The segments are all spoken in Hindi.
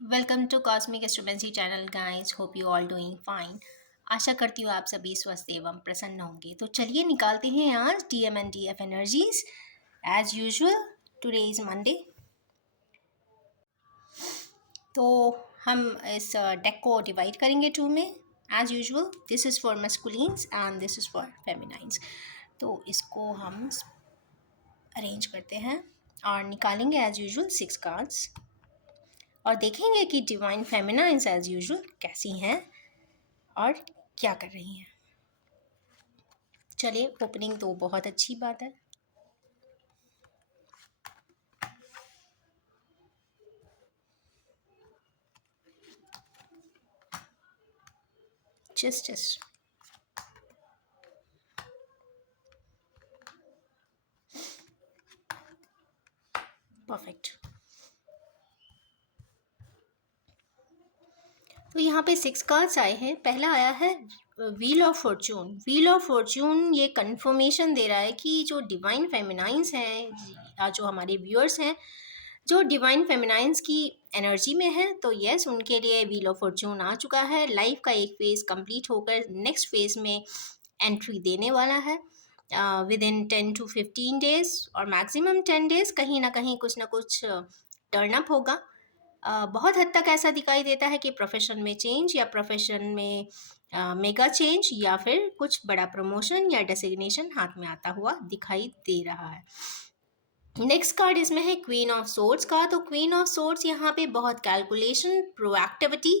Welcome to cosmic astromancy channel guys, hope you all doing fine. आशा करती हूँ आप सभी स्वस्थ एवं प्रसन्न होंगे। तो चलिए निकालते हैं आज DM and DF energies as usual. Today is Monday. तो हम इस डेक को डिवाइड करेंगे टू में as usual. This is for masculines and this is for feminines. तो इसको हम अरेंज करते हैं और निकालेंगे एज यूजुअल 6 कार्ड्स और देखेंगे कि डिवाइन फेमिनाइंस एज यूजुअल कैसी हैं और क्या कर रही हैं। चलिए, ओपनिंग तो बहुत अच्छी बात है। Justice, perfect. तो यहाँ पे 6 कार्ड्स आए हैं। पहला आया है wheel of Fortune. Wheel of Fortune ये कंफर्मेशन दे रहा है कि जो डिवाइन फेमिनाइंस हैं या जो हमारे व्यूअर्स हैं जो डिवाइन फेमिनाइंस की एनर्जी में है, तो यस, उनके लिए व्हील ऑफ फॉर्चून आ चुका है। लाइफ का एक फेज कंप्लीट होकर नेक्स्ट फेज में एंट्री देने वाला है विद इन 10 to 15 days और मैक्सिमम 10 days। कहीं ना कुछ टर्न अप होगा। बहुत हद तक ऐसा दिखाई देता है कि प्रोफेशन में चेंज या प्रोफेशन में मेगा चेंज या फिर कुछ बड़ा प्रमोशन या डेसिग्नेशन हाथ में आता हुआ दिखाई दे रहा है। नेक्स्ट कार्ड इसमें है क्वीन ऑफ सोर्ड्स का। तो क्वीन ऑफ सोर्ड्स यहाँ पे बहुत calculation, proactivity,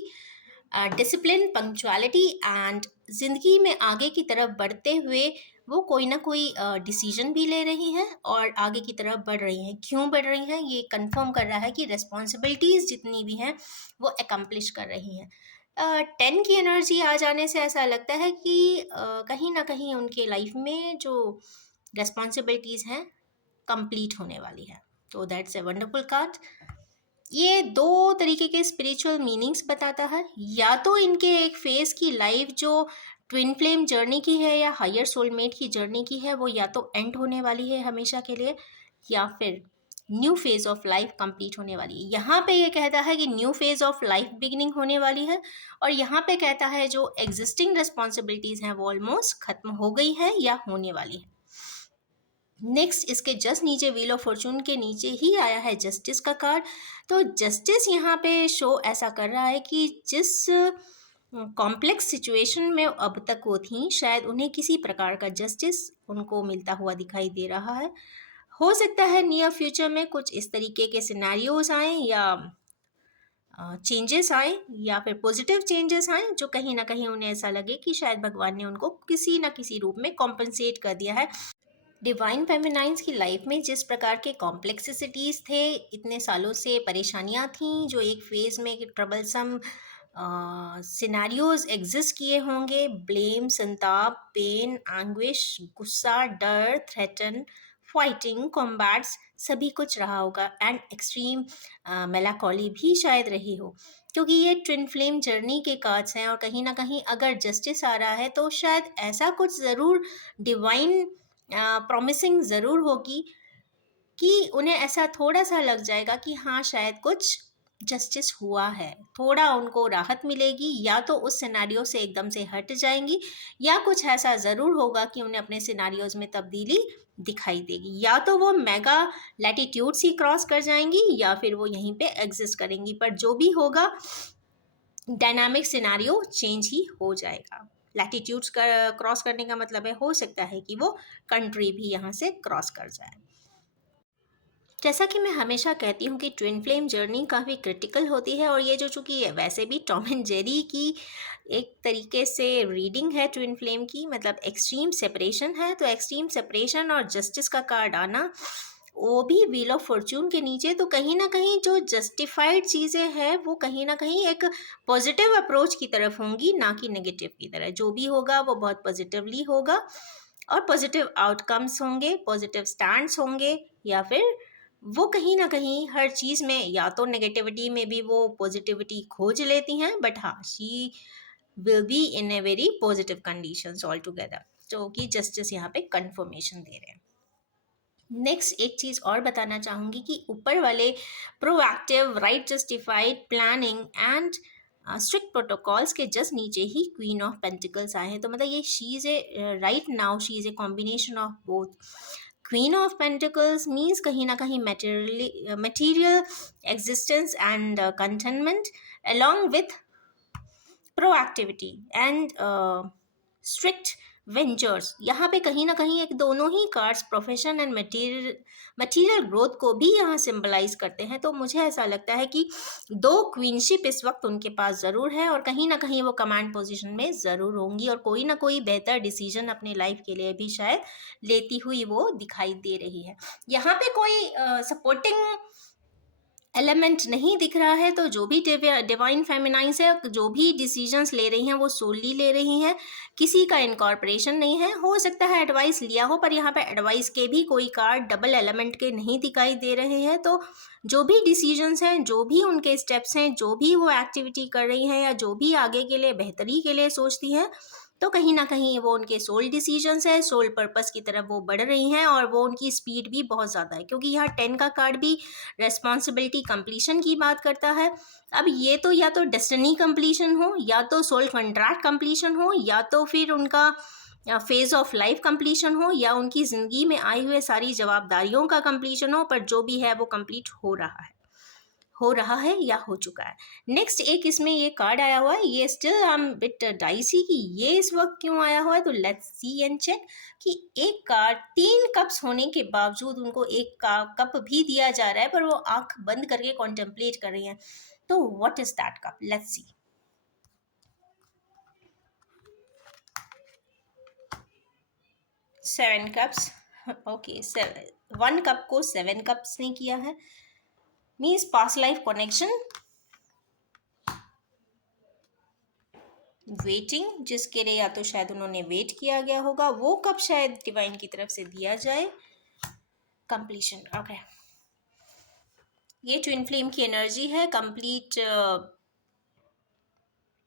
discipline, punctuality and जिंदगी में आगे की तरफ बढ़ते हुए वो कोई ना कोई डिसीजन भी ले रही हैं और आगे की तरफ बढ़ रही हैं। क्यों बढ़ रही हैं ये कंफर्म कर रहा है कि रिस्पॉन्सिबिलिटीज़ जितनी भी हैं वो एकम्प्लिश कर रही हैं। 10 की एनर्जी आ जाने से ऐसा लगता है कि कहीं ना कहीं उनके लाइफ में जो रिस्पॉन्सिबिलिटीज़ हैं कंप्लीट होने वाली है। तो दैट्स ए वंडरफुल कार्ड। ये दो तरीके के स्पिरिचुअल मीनिंग्स बताता है। या तो इनके एक फेज की लाइफ जो ट्विन फ्लेम जर्नी की है या हायर सोलमेट की जर्नी की है वो या तो एंड होने वाली है हमेशा के लिए, या फिर new phase of life complete होने वाली है। यहाँ पे ये कहता है कि new phase of life beginning होने वाली है और यहाँ पे कहता है जो एग्जिस्टिंग रिस्पॉन्सिबिलिटीज़ हैं वो ऑलमोस्ट खत्म हो गई है या होने वाली है। नेक्स्ट इसके जस्ट नीचे व्हील ऑफ फॉर्चून के नीचे ही आया है जस्टिस का कार्ड। तो जस्टिस यहाँ पे शो ऐसा कर रहा है कि जिस कॉम्प्लेक्स सिचुएशन में अब तक वो थी, शायद उन्हें किसी प्रकार का जस्टिस उनको मिलता हुआ दिखाई दे रहा है। हो सकता है नियर फ्यूचर में कुछ इस तरीके के सिनेरियोज आए या चेंजेस आए या फिर पॉजिटिव चेंजेस आए जो कहीं ना कहीं उन्हें ऐसा लगे कि शायद भगवान ने उनको किसी ना किसी रूप में कॉम्पनसेट कर दिया है। डिवाइन फेमिनाइंस की लाइफ में जिस प्रकार के कॉम्प्लेक्सिटीज़ थे, इतने सालों से परेशानियां थीं, जो एक फेज़ में ट्रबलसम सिनेरियोज एग्जिस्ट किए होंगे, ब्लेम, संताप, पेन, एंग्विश, गुस्सा, डर, थ्रेटन, फाइटिंग, कॉम्बैट्स, सभी कुछ रहा होगा एंड एक्सट्रीम मेलाकॉली भी शायद रही हो, क्योंकि ये ट्विन फ्लेम जर्नी के कार्ड्स हैं और कहीं ना कहीं अगर जस्टिस आ रहा है तो शायद ऐसा कुछ ज़रूर डिवाइन प्रॉमिसिंग ज़रूर होगी कि उन्हें ऐसा थोड़ा सा लग जाएगा कि हाँ शायद कुछ जस्टिस हुआ है, थोड़ा उनको राहत मिलेगी, या तो उस सिनेरियो से एकदम से हट जाएंगी या कुछ ऐसा ज़रूर होगा कि उन्हें अपने सिनेरियोज में तब्दीली दिखाई देगी, या तो वो मेगा लैटिट्यूड्स ही क्रॉस कर जाएंगी या फिर वो यहीं पे एग्जिस्ट करेंगी। पर जो भी होगा डायनामिक सिनेरियो चेंज ही हो जाएगा। लैटिट्यूड्स का क्रॉस करने का मतलब है हो सकता है कि वो कंट्री भी यहाँ से क्रॉस कर जाए। जैसा कि मैं हमेशा कहती हूँ कि ट्विन फ्लेम जर्नी काफ़ी क्रिटिकल होती है और ये जो चूँकि वैसे भी टॉम एंड जेरी की एक तरीके से रीडिंग है ट्विन फ्लेम की, मतलब एक्सट्रीम सेपरेशन है, तो एक्सट्रीम सेपरेशन और जस्टिस का कार्ड आना वो भी व्हील ऑफ फॉर्चून के नीचे, तो कहीं ना कहीं जो जस्टिफाइड चीज़ें हैं वो कहीं ना कहीं एक पॉजिटिव अप्रोच की तरफ होंगी, ना कि नेगेटिव की तरह। जो भी होगा वो बहुत पॉजिटिवली होगा और पॉजिटिव आउटकम्स होंगे, पॉजिटिव स्टैंड्स होंगे, या फिर वो कहीं ना कहीं हर चीज़ में या तो नेगेटिविटी में भी वो पॉजिटिविटी खोज लेती हैं, बट हाँ she will be in a very positive conditions all together, जो कि जस्टिस यहाँ पे कंफर्मेशन दे रहे हैं। नेक्स्ट एक चीज़ और बताना चाहूँगी कि ऊपर वाले proactive, right justified, planning and strict protocols के जस्ट नीचे ही क्वीन ऑफ पेंटिकल्स आए हैं। तो मतलब ये she is a right now she is a combination of both. Queen of pentacles means कहीं ना कहीं material existence and containment along with proactivity and strict ventures. यहाँ पे कहीं ना कहीं एक दोनों ही cards profession and material growth को भी यहाँ सिंबलाइज करते हैं। तो मुझे ऐसा लगता है कि दो क्वीनशिप इस वक्त उनके पास ज़रूर है और कहीं ना कहीं वो कमांड पोजीशन में ज़रूर होंगी और कोई ना कोई बेहतर डिसीजन अपने लाइफ के लिए भी शायद लेती हुई वो दिखाई दे रही है। यहाँ पे कोई सपोर्टिंग एलिमेंट नहीं दिख रहा है, तो जो भी डिवाइन फेमिनाइंस है, जो भी डिसीजंस ले रही हैं वो सोली ले रही हैं, किसी का इनकॉर्पोरेशन नहीं है। हो सकता है एडवाइस लिया हो, पर यहाँ पे एडवाइस के भी कोई कार्ड डबल एलिमेंट के नहीं दिखाई दे रहे हैं। तो जो भी डिसीजंस हैं, जो भी उनके स्टेप्स हैं, जो भी वो एक्टिविटी कर रही हैं या जो भी आगे के लिए बेहतरी के लिए सोचती हैं, तो कहीं ना कहीं वो उनके सोल डिसीजंस है, सोल पर्पस की तरफ वो बढ़ रही हैं और वो उनकी स्पीड भी बहुत ज़्यादा है, क्योंकि यहाँ 10 का कार्ड भी रेस्पॉन्सिबिलिटी कंप्लीशन की बात करता है। अब ये तो या तो डेस्टिनी कंप्लीशन हो, या तो सोल कॉन्ट्रैक्ट कंप्लीशन हो, या तो फिर उनका फेज ऑफ लाइफ कंप्लीशन हो, या उनकी ज़िंदगी में आई हुए सारी जवाबदारियों का कंप्लीशन हो, पर जो भी है वो कंप्लीट हो रहा है या हो चुका है। नेक्स्ट एक इसमें ये कार्ड आया हुआ है, ये still I am bit dicey कि ये इस वक्त क्यों आया हुआ है। तो लेट्स सी एंड चेक कि एक कार्ड 3 कप्स होने के बावजूद उनको एक का कप भी दिया जा रहा है, पर वो आंख बंद करके कॉन्टेम्पलेट कर रही हैं। तो what is that cup, let's see. 7 cups, okay, 1 cup को 7 कप्स ने किया है, means past life connection, waiting, जिसके लिए या तो शायद उन्होंने वेट किया गया होगा, वो कब शायद डिवाइन की तरफ से दिया जाए, कंप्लीशन। ओके, ये ट्विन फ्लेम की एनर्जी है, कंप्लीट।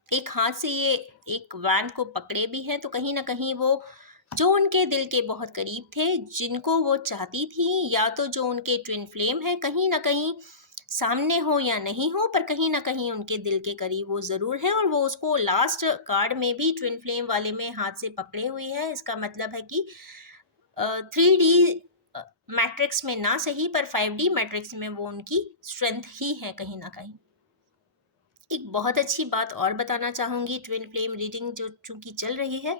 एक हाथ से ये एक वैन को पकड़े भी है, तो कहीं ना कहीं वो जो उनके दिल के बहुत करीब थे, जिनको वो चाहती थी, या तो जो उनके ट्विन फ्लेम है, कहीं ना कहीं सामने हो या नहीं हो, पर कहीं ना कहीं उनके दिल के करीब वो ज़रूर है, और वो उसको लास्ट कार्ड में भी ट्विन फ्लेम वाले में हाथ से पकड़े हुई है। इसका मतलब है कि 3D मैट्रिक्स में ना सही, पर 5D मैट्रिक्स में वो उनकी स्ट्रेंथ ही है कहीं ना कहीं। एक बहुत अच्छी बात और बताना चाहूँगी, ट्विन फ्लेम रीडिंग जो चूँकि चल रही है,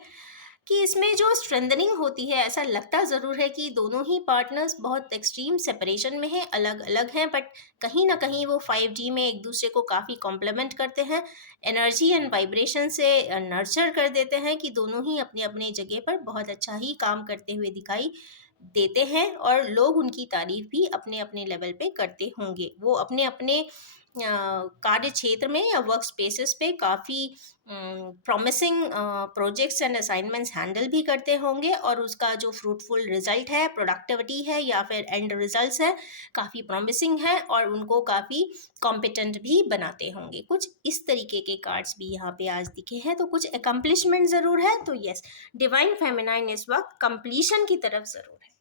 कि इसमें जो स्ट्रेंथनिंग होती है, ऐसा लगता ज़रूर है कि दोनों ही पार्टनर्स बहुत एक्सट्रीम सेपरेशन में हैं, अलग अलग हैं, बट कहीं ना कहीं वो 5D में एक दूसरे को काफ़ी कॉम्प्लीमेंट करते हैं, एनर्जी एंड वाइब्रेशन से नर्चर कर देते हैं, कि दोनों ही अपने अपने जगह पर बहुत अच्छा ही काम करते हुए दिखाई देते हैं, और लोग उनकी तारीफ भी अपने अपने लेवल पे करते होंगे। वो अपने अपने कार्य क्षेत्र में या वर्क स्पेसेस पे काफ़ी promising projects and assignments handle भी करते होंगे, और उसका जो फ्रूटफुल रिजल्ट है, प्रोडक्टिविटी है या फिर एंड रिजल्ट्स है, काफ़ी प्रॉमिसिंग है, और उनको काफ़ी कॉम्पिटेंट भी बनाते होंगे। कुछ इस तरीके के कार्ड्स भी यहाँ पे आज दिखे हैं, तो कुछ अकम्पलिशमेंट ज़रूर है। तो यस, डिवाइन फेमिनाइन इस वक्त कंप्लीशन की तरफ ज़रूर है।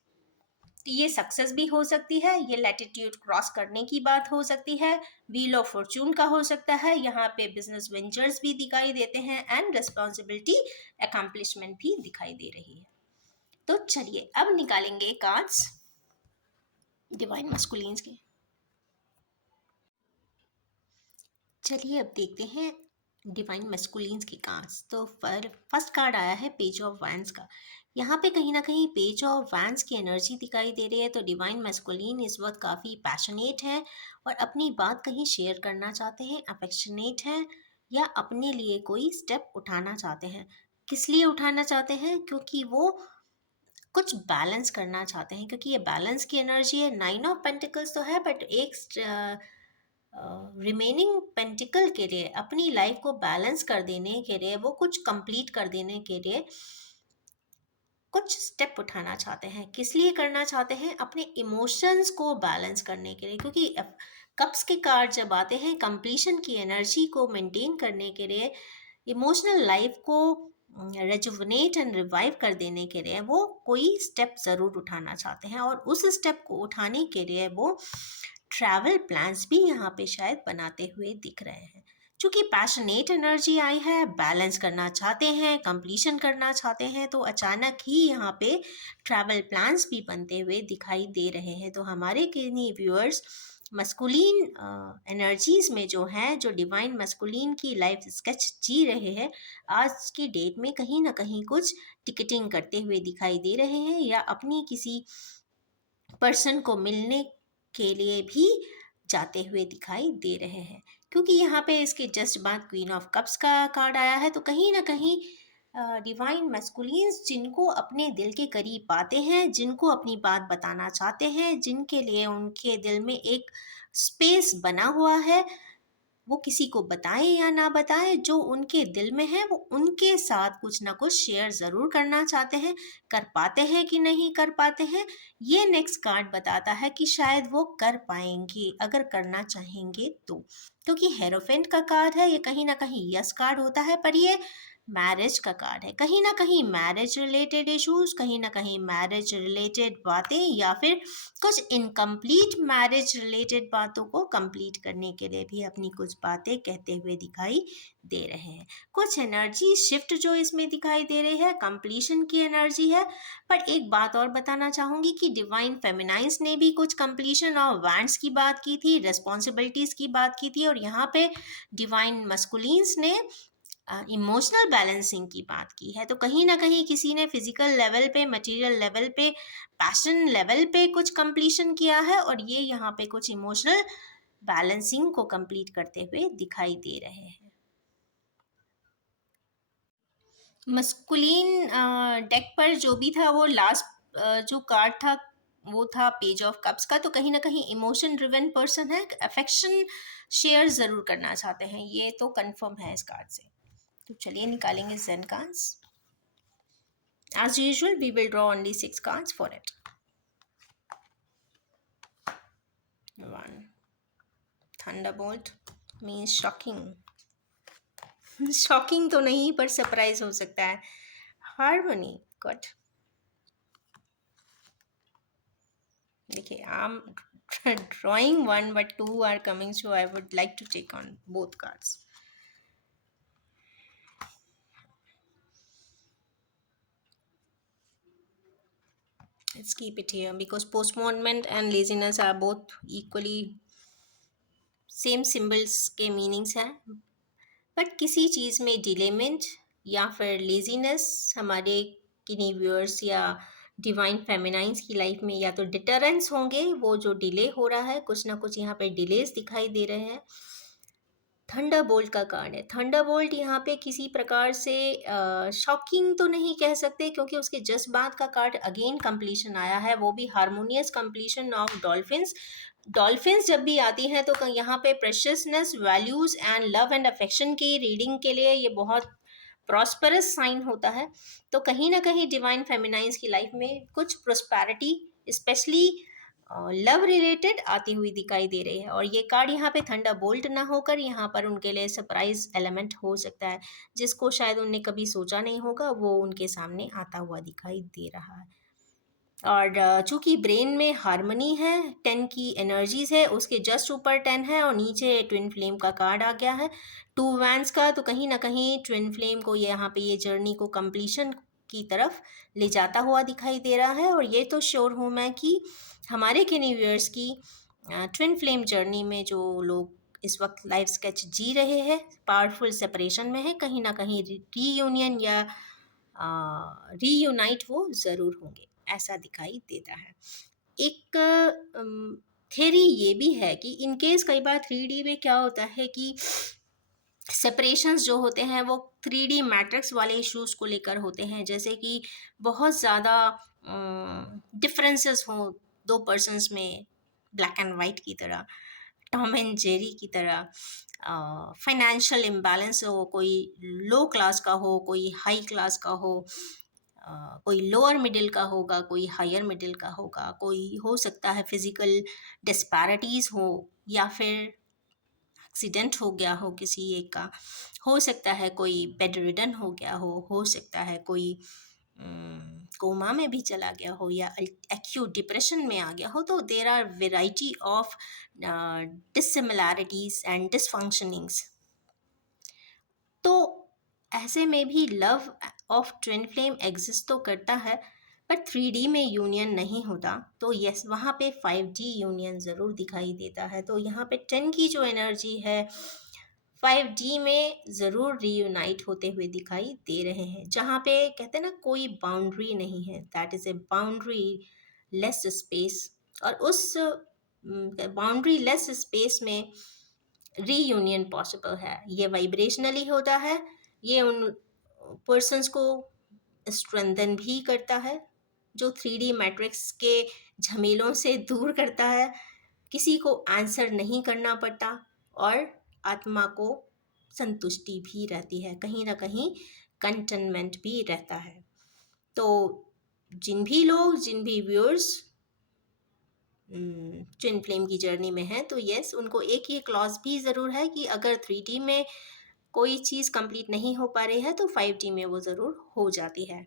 तो ये सक्सेस भी हो सकती है, ये लैटिट्यूड क्रॉस करने की बात हो सकती है, व्हील ऑफ फॉर्चून का हो सकता है, यहाँ पे बिजनेस वेंचर्स भी दिखाई देते हैं, एंड रिस्पॉन्सिबिलिटी अकम्पलिशमेंट भी दिखाई दे रही है। तो चलिए अब निकालेंगे कार्ड्स डिवाइन मस्कुलिन्स के। चलिए अब देखते हैं डिवाइन मस्कुलिन्स की कार्ड्स। तो फर्स्ट कार्ड आया है पेज ऑफ वैंस का। यहाँ पे कहीं ना कहीं पेज ऑफ वैंस की एनर्जी दिखाई दे रही है। तो डिवाइन मैस्कुलिन इस वक्त काफ़ी पैशनेट है और अपनी बात कहीं शेयर करना चाहते हैं, अफेक्शनेट हैं, या अपने लिए कोई स्टेप उठाना चाहते हैं। किस लिए उठाना चाहते हैं? क्योंकि वो कुछ बैलेंस करना चाहते हैं, क्योंकि ये बैलेंस की एनर्जी है। 9 ऑफ पेंटिकल्स तो है, बट एक रिमेनिंग पेंटिकल के लिए, अपनी लाइफ को बैलेंस कर देने के लिए, वो कुछ कंप्लीट कर देने के लिए कुछ स्टेप उठाना चाहते हैं। किस लिए करना चाहते हैं? अपने इमोशंस को बैलेंस करने के लिए, क्योंकि कप्स के कार्ड जब आते हैं कंप्लीशन की एनर्जी को मेंटेन करने के लिए, इमोशनल लाइफ को रेजुवनेट एंड रिवाइव कर देने के लिए वो कोई स्टेप ज़रूर उठाना चाहते हैं, और उस स्टेप को उठाने के लिए वो ट्रैवल प्लान्स भी यहाँ पे शायद बनाते हुए दिख रहे हैं। क्योंकि पैशनेट एनर्जी आई है, बैलेंस करना चाहते हैं, कंप्लीशन करना चाहते हैं, तो अचानक ही यहाँ पे ट्रैवल प्लान्स भी बनते हुए दिखाई दे रहे हैं। तो हमारे किन्हीं व्यूअर्स मस्कुलिन एनर्जीज में जो हैं, जो डिवाइन मस्कुलिन की लाइफ स्केच जी रहे हैं, आज की डेट में कहीं ना कहीं कुछ टिकटिंग करते हुए दिखाई दे रहे हैं, या अपनी किसी पर्सन को मिलने के लिए भी जाते हुए दिखाई दे रहे हैं। क्योंकि यहाँ पे इसके जस्ट बाद क्वीन ऑफ कप्स का कार्ड आया है, तो कहीं ना कहीं डिवाइन मैस्कुलिन्स जिनको अपने दिल के करीब पाते हैं, जिनको अपनी बात बताना चाहते हैं, जिनके लिए उनके दिल में एक स्पेस बना हुआ है, वो किसी को बताएं या ना बताएं, जो उनके दिल में है वो उनके साथ कुछ ना कुछ शेयर ज़रूर करना चाहते हैं। कर पाते हैं कि नहीं कर पाते हैं, ये नेक्स्ट कार्ड बताता है कि शायद वो कर पाएंगे अगर करना चाहेंगे तो। क्योंकि हेरोफेंट का कार्ड है, ये कहीं ना कहीं यस कार्ड होता है, पर ये मैरिज का कार्ड है। कहीं ना कहीं मैरिज रिलेटेड इश्यूज, कहीं ना कहीं मैरिज रिलेटेड बातें, या फिर कुछ इनकम्प्लीट मैरिज रिलेटेड बातों को कंप्लीट करने के लिए भी अपनी कुछ बातें कहते हुए दिखाई दे रहे हैं। कुछ एनर्जी शिफ्ट जो इसमें दिखाई दे रही है, कंप्लीशन की एनर्जी है। पर एक बात और बताना चाहूँगी कि डिवाइन फेमिनाइंस ने भी कुछ कंप्लीशन और वैंड्स की बात की थी, रिस्पॉन्सिबिलिटीज़ की बात की थी, और यहाँ पे डिवाइन मस्कुलिन्स ने इमोशनल बैलेंसिंग की बात की है। तो कहीं ना कहीं किसी ने फिजिकल लेवल पे, मटेरियल लेवल पे, पैशन लेवल पे कुछ कंप्लीशन किया है, और ये यहाँ पे कुछ इमोशनल बैलेंसिंग को कंप्लीट करते हुए दिखाई दे रहे हैं। मस्कुलिन डेक पर जो भी था, वो लास्ट जो कार्ड था वो था पेज ऑफ कप्स का। तो कहीं ना कहीं इमोशन ड्रिवन पर्सन है, अफेक्शन शेयर ज़रूर करना चाहते हैं, ये तो कंफर्म है इस कार्ड से। तो चलिए निकालेंगे जेन cards. As usual, we will draw only 6 cards for it. 1. Thunderbolt means shocking. Shocking तो नहीं, पर सरप्राइज हो सकता है। Harmony, good. देखिए, I am drawing one, but 2 are coming, so I would like to take on both cards. Let's keep it here because postponement and laziness are both equally same symbols के मीनिंग्स हैं। बट किसी चीज़ में डिलेमेंट या फिर लेजीनेस हमारे किन्हीं व्यूअर्स या डिवाइन फेमिनाइंस की लाइफ में या तो डिटरेंस होंगे, वो जो डिले हो रहा है, कुछ ना कुछ यहाँ पे डिलेस दिखाई दे रहे हैं। थंडर बोल्ट का कार्ड है। थंडर बोल्ट यहाँ पे किसी प्रकार से शॉकिंग तो नहीं कह सकते, क्योंकि उसके जस्ट बाद का कार्ड अगेन कंप्लीशन आया है, वो भी harmonious completion of dolphins. Dolphins जब भी आती हैं तो यहाँ पे preciousness, values and love and affection की रीडिंग के लिए ये बहुत प्रॉस्परस साइन होता है। तो कहीं ना कहीं डिवाइन फेमिनाइंस की लाइफ में कुछ प्रोस्पैरिटी, स्पेशली लव रिलेटेड, आती हुई दिखाई दे रही है। और ये कार्ड यहाँ पे थंडर बोल्ट ना होकर यहाँ पर उनके लिए सरप्राइज एलिमेंट हो सकता है, जिसको शायद उनने कभी सोचा नहीं होगा, वो उनके सामने आता हुआ दिखाई दे रहा है। और चूंकि ब्रेन में हार्मनी है, 10 की एनर्जीज है, उसके जस्ट ऊपर 10 है और नीचे ट्विन फ्लेम का कार्ड आ गया है, 2 वैंस का। तो कहीं ना कहीं ट्विन फ्लेम को यहाँ पे ये जर्नी को कंप्लीशन की तरफ ले जाता हुआ दिखाई दे रहा है। और ये तो श्योर हूँ मैं कि हमारे किन्हीं व्यूअर्स की ट्विन फ्लेम जर्नी में जो लोग इस वक्त लाइफ स्केच जी रहे हैं, पावरफुल सेपरेशन में है, कहीं ना कहीं रीयूनियन या रीयूनाइट वो ज़रूर होंगे, ऐसा दिखाई देता है। एक थ्योरी ये भी है कि इन केस कई बार 3D में क्या होता है कि सेपरेशंस जो होते हैं वो 3D मैट्रिक्स वाले इश्यूज को लेकर होते हैं, जैसे कि बहुत ज़्यादा डिफरेंसेस हो दो पर्सन्स में, ब्लैक एंड वाइट की तरह, टॉम एंड जेरी की तरह। फाइनेंशियल इम्बैलेंस हो, कोई लो क्लास का हो, कोई हाई क्लास का हो, कोई लोअर मिडिल का होगा, कोई हायर मिडिल का होगा, कोई हो सकता है फिजिकल डिस्पैरिटीज़ हो, या फिर एक्सीडेंट हो गया हो किसी एक का, हो सकता है कोई बेड रिडन हो गया हो सकता है कोई कोमा में भी चला गया हो या एक्यूट डिप्रेशन में आ गया हो, तो there are variety of dissimilarities and dysfunctionings. तो ऐसे में भी love of twin flame exist तो करता है, पर 3D में यूनियन नहीं होता। तो यस, वहाँ पे 5D यूनियन ज़रूर दिखाई देता है। तो यहाँ पे 10 की जो एनर्जी है 5D में ज़रूर रीयूनाइट होते हुए दिखाई दे रहे हैं, जहाँ पे कहते हैं ना कोई बाउंड्री नहीं है, that is a boundary less space. और उस बाउंड्री लेस स्पेस में रीयूनियन पॉसिबल है। ये वाइब्रेशनली होता है, ये उन पर्सन्स को स्ट्रेंथन भी करता है, जो 3D मैट्रिक्स के झमेलों से दूर करता है, किसी को आंसर नहीं करना पड़ता, और आत्मा को संतुष्टि भी रहती है, कहीं ना कहीं कंटेनमेंट भी रहता है। तो जिन भी व्यूअर्स ट्विन फ्लेम की जर्नी में हैं, तो यस, उनको एक ये क्लॉज भी ज़रूर है कि अगर 3D में कोई चीज़ कंप्लीट नहीं हो पा रही है तो 5D में वो ज़रूर हो जाती है।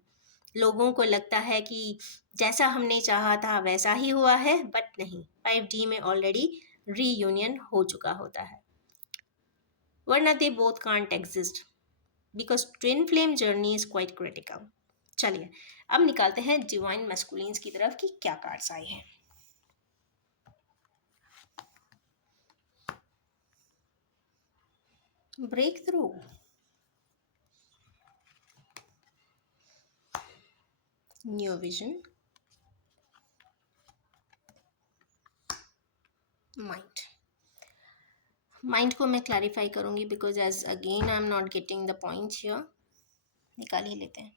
लोगों को लगता है कि जैसा हमने चाहा था वैसा ही हुआ है, बट नहीं, 5D में ऑलरेडी रीयूनियन हो चुका होता है, वरना they both can't exist, because twin flame journey is quite critical. चलिए अब निकालते हैं डिवाइन मैस्कुलिन्स की तरफ कि क्या कार्ड्स आए हैं। Breakthrough, new vision, mind. Mind को मैं क्लैरिफाई करूंगी because as again I am not getting the point here. निकाल ही लेते हैं।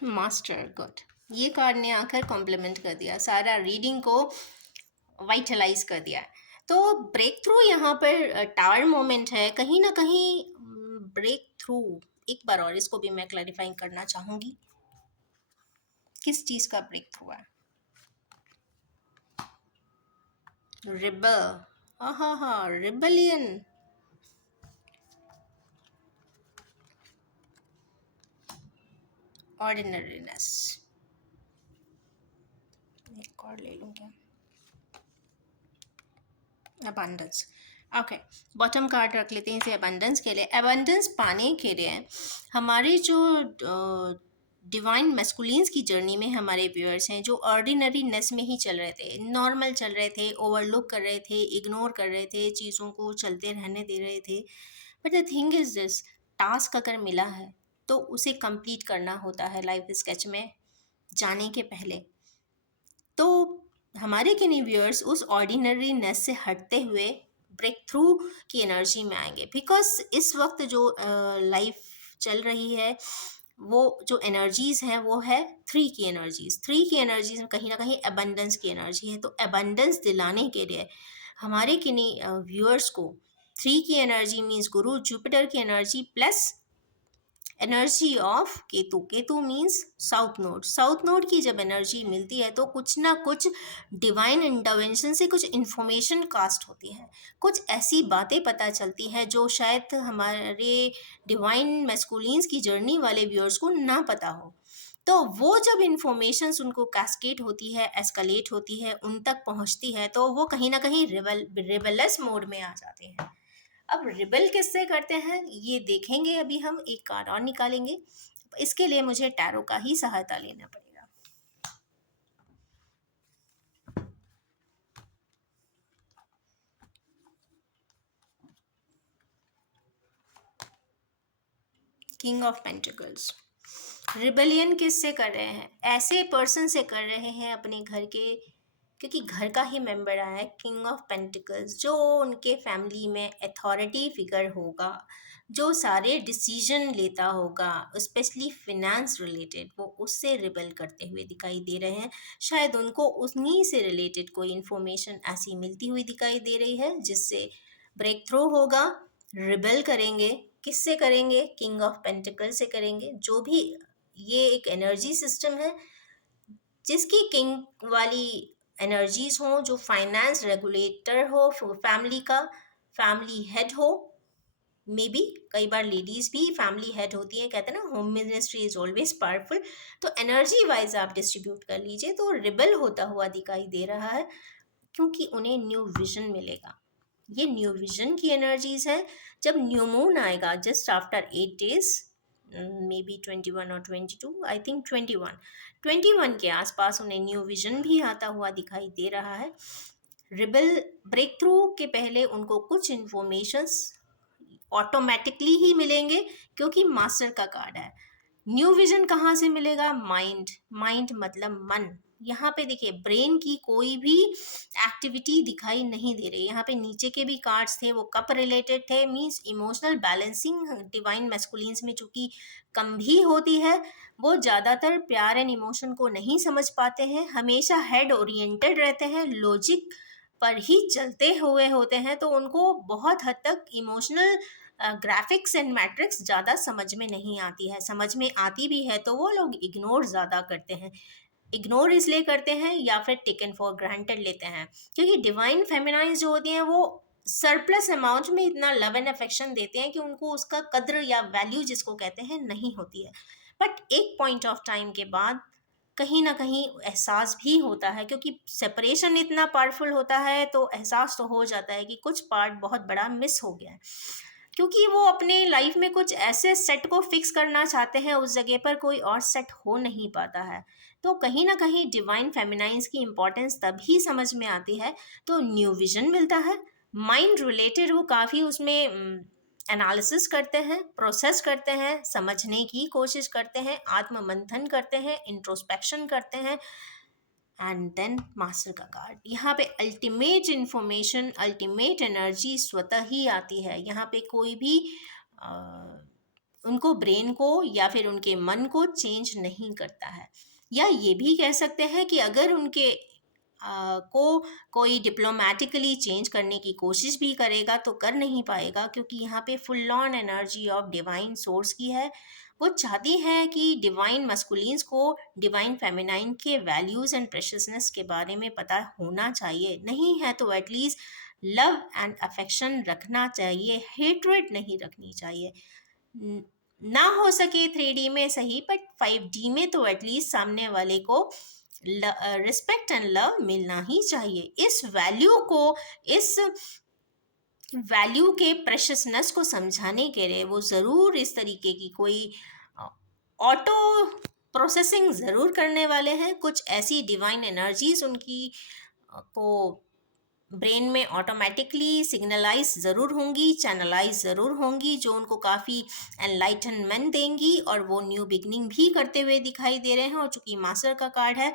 Master, good. ये कार्ड ने आकर कॉम्प्लीमेंट कर दिया, सारा रीडिंग को वाइटलाइज कर दिया। तो ब्रेक थ्रू यहाँ पर टावर मोमेंट है, कहीं ना कहीं ब्रेक थ्रू। एक बार और इसको भी मैं क्लैरिफाई करना चाहूँगी, किस चीज़ का ब्रेक थ्रू है? रिबल, हाँ, रिबलियन। ऑर्डिनरीनेस, एक और ले लूँ क्या? Abundance, okay. बॉटम कार्ड रख लेते हैं इसे अबंडेंस के लिए। अबंडेंस पाने के लिए हमारे जो डिवाइन मैस्कुलिन्स की जर्नी में हमारे व्यूअर्स हैं, जो ऑर्डिनरी नेस में ही चल रहे थे, नॉर्मल चल रहे थे, ओवरलुक कर रहे थे, इग्नोर कर रहे थे, चीज़ों को चलते रहने दे रहे थे। But the thing is this, task अगर मिला है तो उसे कंप्लीट करना होता है लाइफ स्केच में जाने के पहले। तो हमारे किन्हीं व्यूअर्स उस ऑर्डिनरीनेस से हटते हुए ब्रेक थ्रू की एनर्जी में आएंगे, बिकॉज इस वक्त जो लाइफ चल रही है, वो जो एनर्जीज हैं वो है 3 की एनर्जीज। 3 की एनर्जीज में कहीं ना कहीं अबंडेंस की एनर्जी है। तो अबंडेंस दिलाने के लिए हमारे किन्हीं व्यूअर्स को 3 की एनर्जी मीन्स गुरु जुपिटर की energy plus energy of Ketu. Ketu means south node. South node की जब एनर्जी मिलती है तो कुछ ना कुछ डिवाइन इंटरवेंशन से कुछ इन्फॉर्मेशन कास्ट होती है, कुछ ऐसी बातें पता चलती हैं जो शायद हमारे डिवाइन मैस्कुलिन्स की जर्नी वाले व्यूअर्स को ना पता हो। तो वो जब इन्फॉर्मेशंस उनको कैस्केड होती है, एस्केलेट होती है, उन तक पहुंचती है, तो वो कहीं ना कहीं रिबेलस मोड में आ जाते हैं। अब रिबल किससे करते हैं ये देखेंगे, अभी हम एक कार्ड और निकालेंगे। इसके लिए मुझे टैरो का ही सहायता लेना पड़ेगा। King of pentacles. रिबेलियन किससे कर रहे हैं? ऐसे पर्सन से कर रहे हैं अपने घर के, क्योंकि घर का ही मेंबर आया है किंग ऑफ पेंटिकल्स, जो उनके फैमिली में अथॉरिटी फिगर होगा, जो सारे डिसीजन लेता होगा, स्पेशली फिनेंस रिलेटेड, वो उससे रिबेल करते हुए दिखाई दे रहे हैं। शायद उनको उन्हीं से रिलेटेड कोई इन्फॉर्मेशन ऐसी मिलती हुई दिखाई दे रही है जिससे ब्रेक थ्रू होगा, रिबेल करेंगे। किससे करेंगे? किंग ऑफ पेंटिकल से करेंगे। जो भी ये एक एनर्जी सिस्टम है जिसकी किंग वाली एनर्जीज हो, जो फाइनेंस रेगुलेटर हो फैमिली का, फैमिली हेड हो, मे बी कई बार लेडीज भी फैमिली हेड होती है, कहते हैं ना home ministry is always powerful. तो एनर्जी वाइज आप डिस्ट्रीब्यूट कर लीजिए, तो रिबल होता हुआ दिखाई दे रहा है, क्योंकि उन्हें न्यू विजन मिलेगा। ये न्यू विजन की एनर्जीज है। जब न्यू मून आएगा just after 8 days, may be 21 और 22, आई थिंक 21 के आसपास उन्हें न्यू विजन भी आता हुआ दिखाई दे रहा है। रिबल ब्रेक थ्रू के पहले उनको कुछ इंफॉर्मेशंस ऑटोमेटिकली ही मिलेंगे, क्योंकि मास्टर का कार्ड है। न्यू विजन कहाँ से मिलेगा? माइंड। माइंड मतलब मन। यहाँ पे देखिए ब्रेन की कोई भी एक्टिविटी दिखाई नहीं दे रही। यहाँ पे नीचे के भी कार्ड्स थे, वो कप रिलेटेड थे, means emotional balancing divine masculines में चूंकि कम भी होती है, वो ज़्यादातर प्यार एंड इमोशन को नहीं समझ पाते हैं, हमेशा हेड ओरिएंटेड रहते हैं, लॉजिक पर ही चलते हुए होते हैं, तो उनको बहुत हद तक इमोशनल ग्राफिक्स एंड मैट्रिक्स ज़्यादा समझ में नहीं आती है। समझ में आती भी है तो वो लोग इग्नोर ज़्यादा करते हैं। इग्नोर इसलिए करते हैं या फिर टेकन फॉर ग्रांटेड लेते हैं, क्योंकि डिवाइन फेमिनाइज जो होती हैं वो सरप्लस अमाउंट में इतना लव एंड अफेक्शन देते हैं कि उनको उसका कद्र या वैल्यू जिसको कहते हैं नहीं होती है। बट एक पॉइंट ऑफ टाइम के बाद कहीं ना कहीं एहसास भी होता है, क्योंकि सेपरेशन इतना पावरफुल होता है, तो एहसास तो हो जाता है कि कुछ पार्ट बहुत बड़ा मिस हो गया है, क्योंकि वो अपने लाइफ में कुछ ऐसे सेट को फिक्स करना चाहते हैं, उस जगह पर कोई और सेट हो नहीं पाता है। तो कहीं ना कहीं डिवाइन फेमिनाइंस की इम्पोर्टेंस तभी समझ में आती है, तो न्यू विजन मिलता है। माइंड रिलेटेड वो काफ़ी उसमें एनालिसिस करते हैं, प्रोसेस करते हैं, समझने की कोशिश करते हैं, आत्म मंथन करते हैं, इंट्रोस्पेक्शन करते हैं, एंड देन मास्टर का कार्ड। यहाँ पे अल्टीमेट इंफॉर्मेशन, अल्टीमेट एनर्जी स्वतः ही आती है। यहाँ पे कोई भी अ, उनको ब्रेन को या फिर उनके मन को चेंज नहीं करता है। या ये भी कह सकते हैं कि अगर उनके को कोई डिप्लोमेटिकली चेंज करने की कोशिश भी करेगा तो कर नहीं पाएगा, क्योंकि यहाँ पे full on energy of divine source की है। वो चाहती है कि डिवाइन मस्कुलिन्स को डिवाइन फेमिनाइन के वैल्यूज़ एंड प्रेशियसनेस के बारे में पता होना चाहिए, नहीं है तो एटलीस्ट लव एंड अफेक्शन रखना चाहिए, हेट्रेड नहीं रखनी चाहिए। ना हो सके 3D में सही, बट 5D में तो एटलीस्ट सामने वाले को रिस्पेक्ट एंड लव मिलना ही चाहिए। इस वैल्यू को, इस वैल्यू के प्रेशसनेस को समझाने के लिए वो ज़रूर इस तरीके की कोई ऑटो प्रोसेसिंग ज़रूर करने वाले हैं। कुछ ऐसी डिवाइन एनर्जीज उनकी को ब्रेन में ऑटोमेटिकली सिग्नलाइज ज़रूर होंगी, चैनलाइज ज़रूर होंगी, जो उनको काफ़ी एनलाइटनमेंट देंगी, और वो न्यू बिगनिंग भी करते हुए दिखाई दे रहे हैं। और चूंकि मास्टर का कार्ड है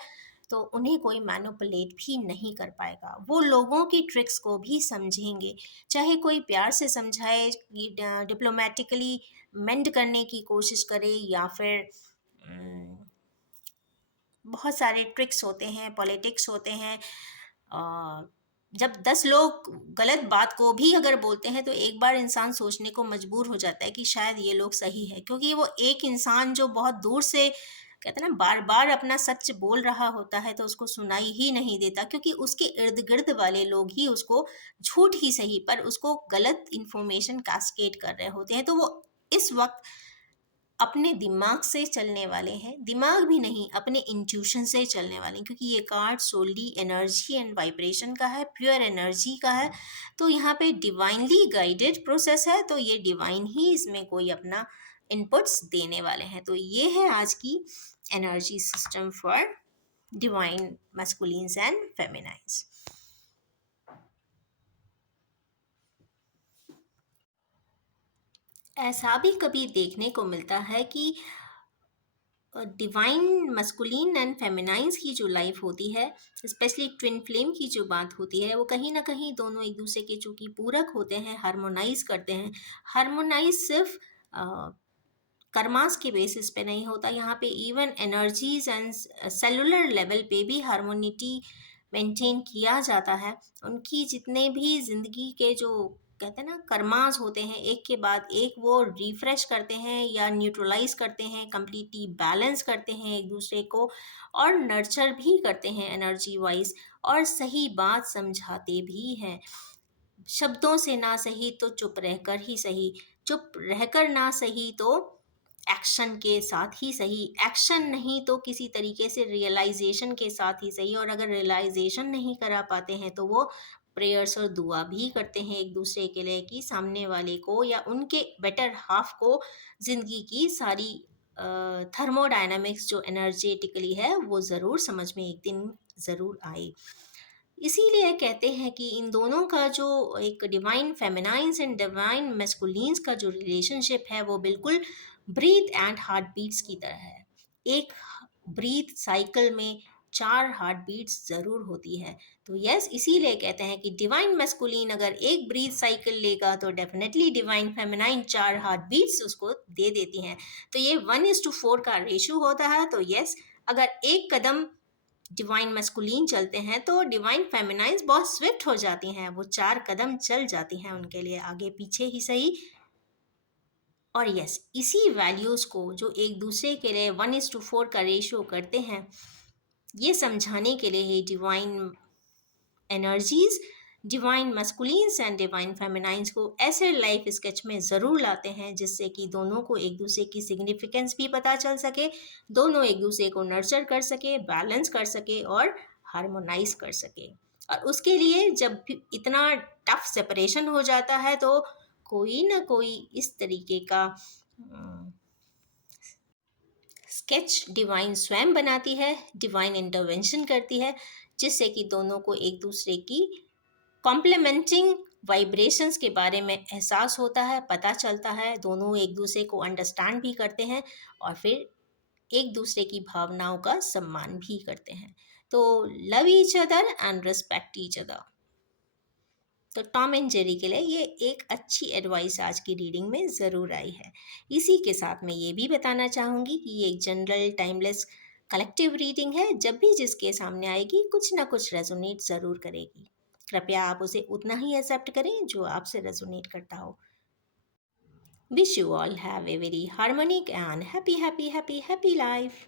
तो उन्हें कोई मैनिपुलेट भी नहीं कर पाएगा। वो लोगों की ट्रिक्स को भी समझेंगे, चाहे कोई प्यार से समझाए, डिप्लोमेटिकली मेंड करने की कोशिश करे, या फिर बहुत सारे ट्रिक्स होते हैं, पॉलिटिक्स होते हैं। जब 10 लोग गलत बात को भी अगर बोलते हैं तो एक बार इंसान सोचने को मजबूर हो जाता है कि शायद ये लोग सही है, क्योंकि वो एक इंसान जो बहुत दूर से, कहते हैं ना, बार बार अपना सच बोल रहा होता है तो उसको सुनाई ही नहीं देता, क्योंकि उसके इर्द गिर्द वाले लोग ही उसको झूठ ही सही पर उसको गलत इन्फॉर्मेशन कैस्केड कर रहे होते हैं। तो वो इस वक्त अपने दिमाग से चलने वाले हैं, दिमाग भी नहीं, अपने इंट्यूशन से चलने वाले हैं, क्योंकि ये card solely energy and vibration का है, प्योर एनर्जी का है। तो यहाँ पे डिवाइनली गाइडेड प्रोसेस है, तो ये डिवाइन ही इसमें कोई अपना इनपुट्स देने वाले हैं। तो ये है आज की energy system for divine masculines and feminines. ऐसा भी कभी देखने को मिलता है कि डिवाइन मस्कुलिन एंड फेमिनाइंस की जो लाइफ होती है, स्पेशली ट्विन फ्लेम की जो बात होती है, वो कहीं ना कहीं दोनों एक दूसरे के चूंकि पूरक होते हैं, हार्मोनाइज करते हैं। हार्मोनाइज सिर्फ कर्मास के बेसिस पे नहीं होता, यहाँ पे even energies and cellular level पे भी हार्मोनिटी मेंटेन किया जाता है। उनकी जितने भी जिंदगी के जो, कहते हैं ना, कर्मास होते हैं, एक के बाद एक वो रिफ्रेश करते हैं या न्यूट्रलाइज करते हैं, कम्प्लीटली बैलेंस करते हैं एक दूसरे को, और नर्चर भी करते हैं एनर्जी वाइज। और सही बात समझाते भी हैं। शब्दों से ना सही तो चुप रहकर ही सही, चुप रहकर ना सही तो एक्शन के साथ ही सही, एक्शन नहीं तो किसी तरीके से रियलाइजेशन के साथ ही सही, और अगर रियलाइजेशन नहीं करा पाते हैं तो वो प्रेयर्स और दुआ भी करते हैं एक दूसरे के लिए कि सामने वाले को या उनके बेटर हाफ को ज़िंदगी की सारी थर्मोडायनामिक्स जो एनर्जेटिकली है वो ज़रूर समझ में एक दिन ज़रूर आए। इसीलिए कहते हैं कि इन दोनों का जो एक डिवाइन फेमिनाइन्स एंड डिवाइन मैस्कुलिन्स का जो रिलेशनशिप है वो बिल्कुल ब्रीथ एंड हार्ट बीट्स की तरह है। एक ब्रीथ साइकिल में 4 हार्ट बीट्स ज़रूर होती है। तो यस, इसीलिए कहते हैं कि डिवाइन मैस्कुलिन अगर एक ब्रीथ साइकिल लेगा तो definitely divine feminine 4 heart beats उसको दे देती हैं। तो ये 1:4 का रेशियो होता है। तो यस, अगर एक कदम डिवाइन मैस्कुलिन चलते हैं तो डिवाइन फेमिनाइन्स बहुत स्विफ्ट हो जाती हैं, वो 4 कदम चल जाती हैं उनके लिए, आगे पीछे ही सही। और यस, इसी वैल्यूज़ को जो एक दूसरे के लिए 1:4 का रेशियो करते हैं, ये समझाने के लिए ही divine energies, divine masculines and divine feminines को ऐसे लाइफ स्केच में ज़रूर लाते हैं जिससे कि दोनों को एक दूसरे की सिग्निफिकेंस भी पता चल सके, दोनों एक दूसरे को नर्चर कर सके, बैलेंस कर सके और हार्मोनाइज कर सके। और उसके लिए जब भी इतना टफ सेपरेशन हो जाता है तो कोई ना कोई इस तरीके का स्केच डिवाइन स्वयं बनाती है, डिवाइन इंटरवेंशन करती है, जिससे कि दोनों को एक दूसरे की कॉम्प्लीमेंटिंग वाइब्रेशंस के बारे में एहसास होता है, पता चलता है, दोनों एक दूसरे को अंडरस्टैंड भी करते हैं और फिर एक दूसरे की भावनाओं का सम्मान भी करते हैं। तो love each other and respect each other. तो टॉम एंड जेरी के लिए ये एक अच्छी एडवाइस आज की रीडिंग में ज़रूर आई है। इसी के साथ मैं ये भी बताना चाहूँगी कि ये एक जनरल टाइमलेस कलेक्टिव रीडिंग है, जब भी जिसके सामने आएगी कुछ ना कुछ रेजोनेट ज़रूर करेगी। कृपया आप उसे उतना ही एक्सेप्ट करें जो आपसे रेजोनेट करता हो। Wish you all have a very harmonic and happy happy happy happy life.